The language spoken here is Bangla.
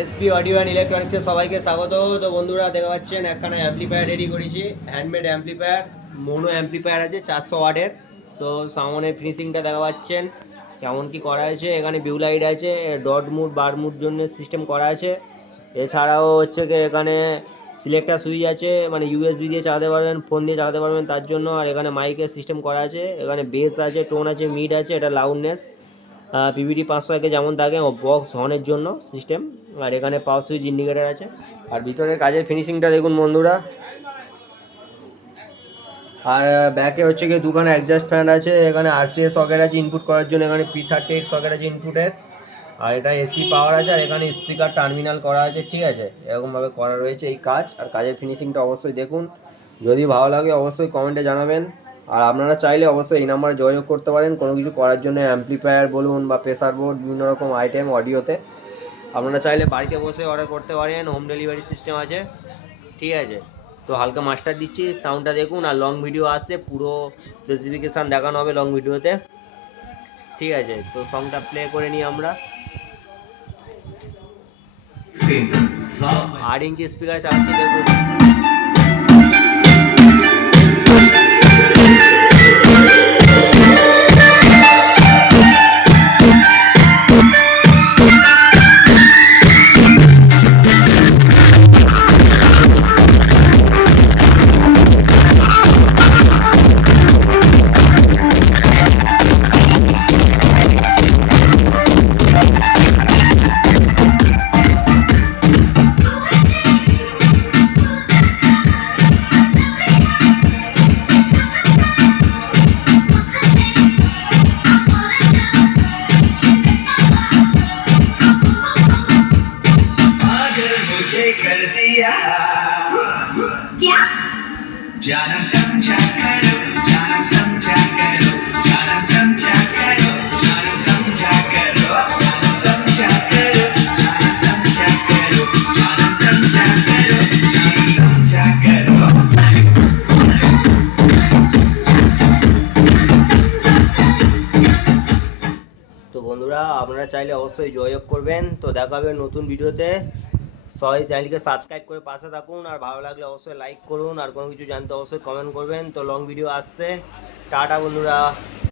এসপি অডিও অ্যান্ড ইলেকট্রনিক্সের সবাইকে স্বাগত। তো বন্ধুরা দেখতে পাচ্ছেন একখানা অ্যাম্পলিফায়ার রেডি করেছি, হ্যান্ডমেড অ্যাম্পলিফায়ার, মোনো অ্যাম্পলিফায়ার আছে 400 ওয়াটের। তো সামনের ফিনিশিংটা দেখা পাচ্ছেন কেমন কি করা আছে। এখানে বিউলাইট আছে, ডট মুড বার মুড জন্য সিস্টেম করা আছে। এছাড়াও হচ্ছে কি এখানে সিলেক্টার সুইচ আছে, মানে ইউএসবি দিয়ে চালাতে পারবেন, ফোন দিয়ে চালাতে পারবেন তার জন্য। আর এখানে মাইকের সিস্টেম করা আছে, এখানে বেস আছে, টোন আছে, মিড আছে, এটা লাউডনেস। পিভিটি 500 যেমন থাকে বক্স হর্নের জন্য সিস্টেম। আর এখানে পাওয়ার সুইচ ইন্ডিকেটার আছে। আর ভিতরের কাজের ফিনিশিংটা দেখুন বন্ধুরা। আর ব্যাকে হচ্ছে কি দুখানে অ্যাডজাস্ট ফ্যান আছে, এখানে আরসিএস সকেট আছে ইনপুট করার জন্য, এখানে P38 সকেট আছে ইনপুটের। আর এটা এসি পাওয়ার আছে, আর এখানে স্পিকার টার্মিনাল করা আছে, ঠিক আছে। এরকমভাবে করা রয়েছে এই কাজ। আর কাজের ফিনিশিংটা অবশ্যই দেখুন, যদি ভালো লাগে অবশ্যই কমেন্টে জানাবেন। আর আপনারা চাইলে অবশ্যই এই নাম্বারে যোগাযোগ করতে পারেন কোনো কিছু করার জন্য, অ্যাম্পলিফায়ার বলুন বা প্রেসার বোর্ড, বিভিন্ন রকম আইটেম অডিওতে আপনারা চাইলে বাড়িতে বসে অর্ডার করতে পারেন, হোম ডেলিভারি সিস্টেম আছে, ঠিক আছে। তো হালকা মাস্টার দিচ্ছি, সাউন্ডটা দেখুন। আর লং ভিডিও আসছে, পুরো স্পেসিফিকেশান দেখানো হবে লং ভিডিওতে, ঠিক আছে। তো সংটা প্লে করে নিই আমরা। 8 ইঞ্চি স্পিকার চালাচ্ছি দেখুন। क्या जानम समझा करो, जानम समझा करो, जानम समझा करो, जानम समझा करो, जानम समझा करो, जानम समझा करो, जानम समझा करो, जानम समझा करो। তো বন্ধুরা আপনারা চাইলে অবশ্যই যোগাযোগ করবেন। তো দেখা হবে নতুন ভিডিওতে। সবাই চ্যানেলকে সাবস্ক্রাইব করে পাশে থাকুন। আর ভালো লাগলে অবশ্যই লাইক করুন। আর কোনো কিছু জানতে অবশ্যই কমেন্ট করবেন। তো লং ভিডিও আসছে। টাটা বন্ধুরা।